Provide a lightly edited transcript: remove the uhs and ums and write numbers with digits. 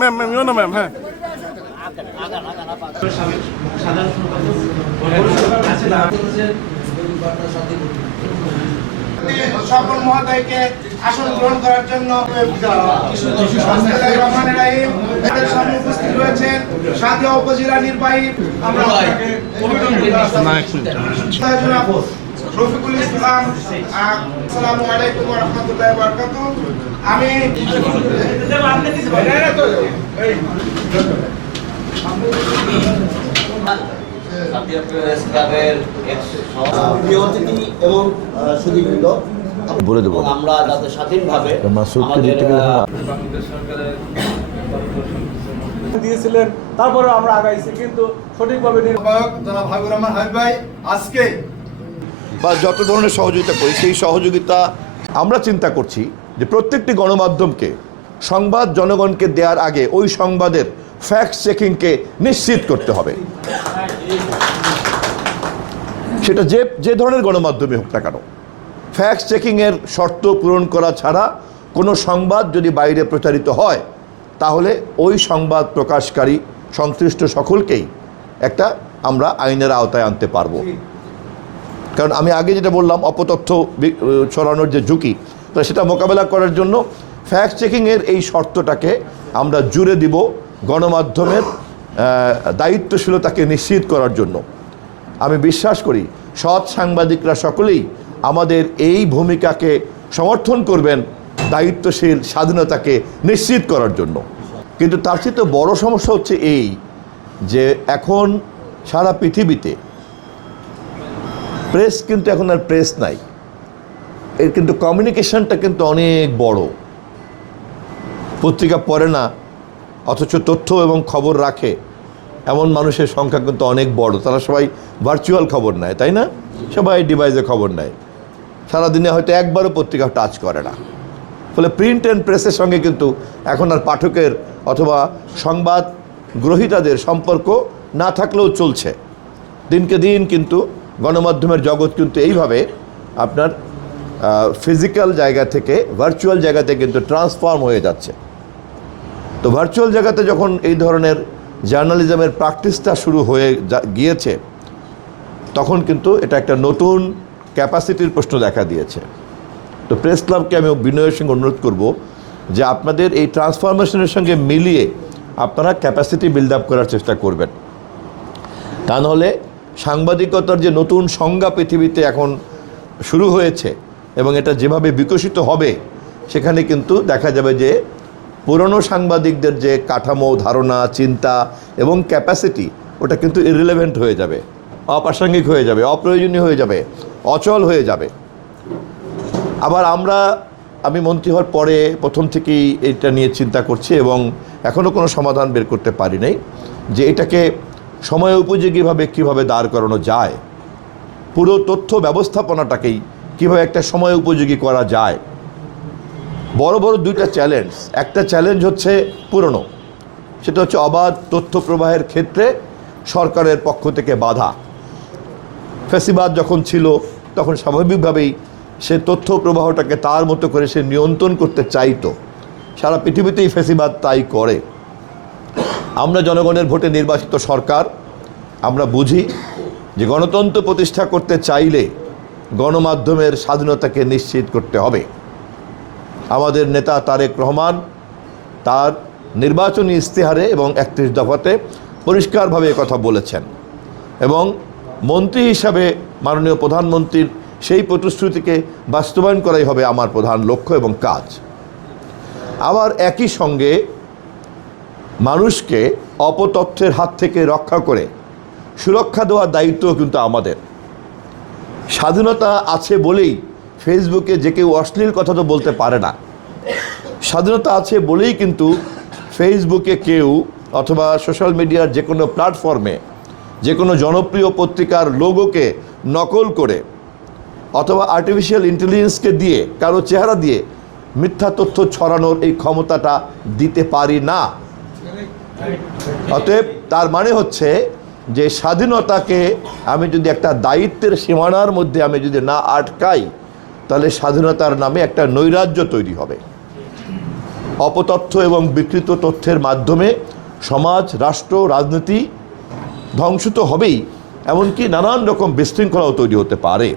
Ma'am ma'am you না ma'am হ্যাঁ সকল মহোদয়কে আসন গ্রহণ করার জন্য এদের সামনে উপস্থিত রয়েছেন সাদিয়া উপজেলা নির্বাহী আমরা রফিকুল ইসলাম। আসসালামু আলাইকুম ওয়া রাহমাতুল্লাহি ওয়া বারাকাতুহু। আমি বলে দেবো আমরা যাতে স্বাধীনভাবে দিয়েছিলেন, তারপরে আমরা আগাইছি, কিন্তু সঠিকভাবে জনাব হাবিবুর রহমান হাবিব ভাই আজকে বা যত ধরনের সহযোগিতা করি সেই সহযোগিতা আমরা চিন্তা করছি যে প্রত্যেকটি গণমাধ্যমকে সংবাদ জনগণকে দেওয়ার আগে ওই সংবাদের ফ্যাক্ট চেকিংকে নিশ্চিত করতে হবে। সেটা যে ধরনের গণমাধ্যমে হোক না কেন, ফ্যাক্ট চেকিংয়ের শর্ত পূরণ করা ছাড়া কোনো সংবাদ যদি বাইরে প্রচারিত হয় তাহলে ওই সংবাদ প্রকাশকারী সংশ্লিষ্ট সকলকেই একটা আমরা আইনের আওতায় আনতে পারবো। কারণ আমি আগে যেটা বললাম, অপতথ্য ছড়ানোর যে ঝুঁকি, তো সেটা মোকাবেলা করার জন্য ফ্যাক্ট চেকিংয়ের এই শর্তটাকে আমরা জুড়ে দিব গণমাধ্যমের দায়িত্বশীলতাকে নিশ্চিত করার জন্য। আমি বিশ্বাস করি সৎ সাংবাদিকরা সকলেই আমাদের এই ভূমিকাকে সমর্থন করবেন দায়িত্বশীল স্বাধীনতাকে নিশ্চিত করার জন্য। কিন্তু তার চেয়ে বড় সমস্যা হচ্ছে এই যে এখন সারা পৃথিবীতে প্রেস কিন্তু এখন আর প্রেস নাই, এর কিন্তু কমিউনিকেশনটা কিন্তু অনেক বড়। পত্রিকা পড়ে না অথচ তথ্য এবং খবর রাখে এমন মানুষের সংখ্যা কিন্তু অনেক বড়। তারা সবাই ভার্চুয়াল খবর নেয়, তাই না? সবাই ডিভাইসে খবর নেয়, সারাদিনে হয়তো একবারও পত্রিকা টাচ করে না। ফলে প্রিন্ট অ্যান্ড প্রেসের সঙ্গে কিন্তু এখন আর পাঠকের অথবা সংবাদ গ্রহীতাদের সম্পর্ক না থাকলেও চলছে। দিনকে দিন কিন্তু গণমাধ্যমের জগৎ কিন্তু এইভাবে আপনার ফিজিক্যাল জায়গা থেকে ভার্চুয়াল জায়গাতে কিন্তু ট্রান্সফর্ম হয়ে যাচ্ছে। তো ভার্চুয়াল জায়গাতে যখন এই ধরনের জার্নালিজমের প্র্যাকটিসটা শুরু হয়ে গিয়েছে তখন কিন্তু এটা একটা নতুন ক্যাপাসিটির প্রশ্ন দেখা দিয়েছে। তো প্রেস ক্লাবকে আমি বিনয়ের সঙ্গে অনুরোধ করব যে আপনাদের এই ট্রান্সফরমেশনের সঙ্গে মিলিয়ে আপনারা ক্যাপাসিটি বিল্ড আপ করার চেষ্টা করবেন। তা নাহলে সাংবাদিকতার যে নতুন সংজ্ঞা পৃথিবীতে এখন শুরু হয়েছে এবং এটা যেভাবে বিকশিত হবে সেখানে কিন্তু দেখা যাবে যে পুরনো সাংবাদিকদের যে কাঠামো, ধারণা, চিন্তা এবং ক্যাপাসিটি ওটা কিন্তু ইররিলেভেন্ট হয়ে যাবে, অপ্রাসঙ্গিক হয়ে যাবে, অপ্রয়োজনীয় হয়ে যাবে, অচল হয়ে যাবে। আবার আমি মন্ত্রী হওয়ার পরে প্রথম থেকেই এটা নিয়ে চিন্তা করছি এবং এখনও কোনো সমাধান বের করতে পারি নাই যে এটাকে সময় উপযোগীভাবে কীভাবে দাঁড় করানো যায়, পুরো তথ্য ব্যবস্থাপনাটাকেই কীভাবে একটা সময় উপযোগী করা যায়। বড় বড় দুইটা চ্যালেঞ্জ। একটা চ্যালেঞ্জ হচ্ছে পুরনো, সেটা হচ্ছে অবাধ তথ্য প্রবাহের ক্ষেত্রে সরকারের পক্ষ থেকে বাধা। ফ্যাসিবাদ যখন ছিল তখন স্বাভাবিকভাবেই সে তথ্য প্রবাহটাকে তার মতো করে সে নিয়ন্ত্রণ করতে চাইতো। সারা পৃথিবীতেই ফ্যাসিবাদ তাই করে। আমরা জনগণের ভোটে নির্বাচিত সরকার, আমরা বুঝি যে গণতন্ত্র প্রতিষ্ঠা করতে চাইলে গণমাধ্যমের স্বাধীনতাকে নিশ্চিত করতে হবে। আমাদের নেতা তারেক রহমান তার নির্বাচনী ইস্তেহারে এবং 31 দফাতে পরিষ্কারভাবে কথা বলেছেন এবং মন্ত্রী হিসাবে মাননীয় প্রধানমন্ত্রীর সেই প্রতিশ্রুতিকে বাস্তবায়ন করাই হবে আমার প্রধান লক্ষ্য এবং কাজ। আবার একই সঙ্গে মানুষকে অপতথ্যের হাত থেকে রক্ষা করে সুরক্ষা দেওয়ার দায়িত্ব কিন্তু আমাদের। স্বাধীনতা আছে বলেই ফেসবুকে যে কেউ অশ্লীল কথা তো বলতে পারে না। স্বাধীনতা আছে বলেই কিন্তু ফেসবুকে কেউ অথবা সোশ্যাল মিডিয়ার যে কোনো প্ল্যাটফর্মে যে কোনো জনপ্রিয় পত্রিকার লোগোকে নকল করে অথবা আর্টিফিশিয়াল ইন্টেলিজেন্সকে দিয়ে কারো চেহারা দিয়ে মিথ্যা তথ্য ছড়ানোর এই ক্ষমতাটা দিতে পারি না। অতএব তার মানে হচ্ছে যে স্বাধীনতাকে আমি যদি একটা দায়িত্বের সীমানার মধ্যে আমি যদি না আটকাই তাহলে স্বাধীনতার নামে একটা নৈরাজ্য তৈরি হবে। অপতথ্য এবং বিকৃত তথ্যের মাধ্যমে সমাজ, রাষ্ট্র, রাজনীতি ধ্বংস তো হবেই, এমনকি নানান রকম বিশৃঙ্খলাও তৈরি হতে পারে।